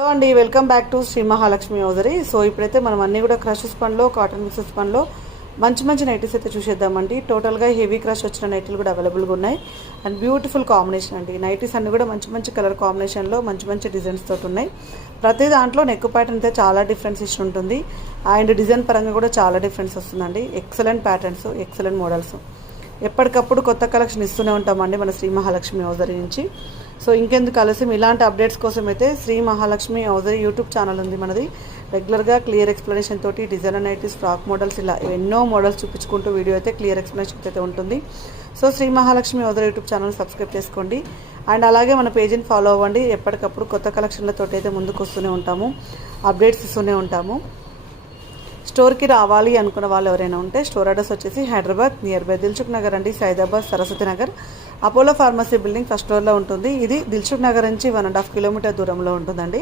Hello అండి, welcome back to Shri Mahalakshmi hosiery. So ఇప్పుడైతే మనం అన్నీ కూడా క్రషెస్ పనిలో, కాటన్ మిక్సెస్ పనిలో మంచి నైటీస్ అయితే చూసేద్దామండి. టోటల్గా హెవీ క్రష్ వచ్చిన నైటీలు కూడా అవైలబుల్గా ఉన్నాయి. అండ్ బ్యూటిఫుల్ కాంబినేషన్ అండి. నైటీస్ అన్నీ కూడా మంచి కలర్ కాంబినేషన్లో మంచి డిజైన్స్ తోటి ఉన్నాయి. ప్రతి దాంట్లో నెక్ ప్యాటర్న్ అయితే చాలా డిఫరెన్స్ ఇచ్చి ఉంటుంది. అండ్ డిజైన్ పరంగా కూడా చాలా డిఫరెన్స్ వస్తుందండి. Excellent patterns, excellent models. ఎప్పటికప్పుడు కొత్త కలెక్షన్ ఇస్తూనే ఉంటామండి మన శ్రీ మహాలక్ష్మి హౌజరీ నుంచి. సో ఇంకెందుకు ఆలస్యం, ఇలాంటి అప్డేట్స్ కోసం అయితే Shri Mahalakshmi hosiery YouTube channel ఉంది మనది. రెగ్యులర్గా క్లియర్ ఎక్స్ప్లెనేషన్ తోటి డిజైనర్ నైటీస్, ఫ్రాక్ మోడల్స్, ఇలా ఎన్నో మోడల్స్ చూపించుకుంటూ వీడియో అయితే క్లియర్ ఎక్స్ప్లెనేషన్ అయితే ఉంటుంది. So Shri Mahalakshmi hosiery YouTube channel subscribe చేసుకోండి. అండ్ అలాగే మన పేజీని ఫాలో అవ్వండి. ఎప్పటికప్పుడు కొత్త కలెక్షన్లతో అయితే ముందుకు వస్తూనే ఉంటాము, అప్డేట్స్ ఇస్తూనే ఉంటాము. స్టోర్కి రావాలి అనుకున్న వాళ్ళు ఎవరైనా ఉంటే స్టోర్ అడ్రస్ వచ్చేసి హైదరాబాద్ నియర్ బై దిల్సుఖ్ నగర్ అండి, Saidabad Saraswati Nagar, Apollo pharmacy building first ఫ్లోర్లో ఉంటుంది. ఇది దిల్సుఖ్ నగర్ నుంచి 1.5 కిలోమీటర్ దూరంలో ఉంటుందండి.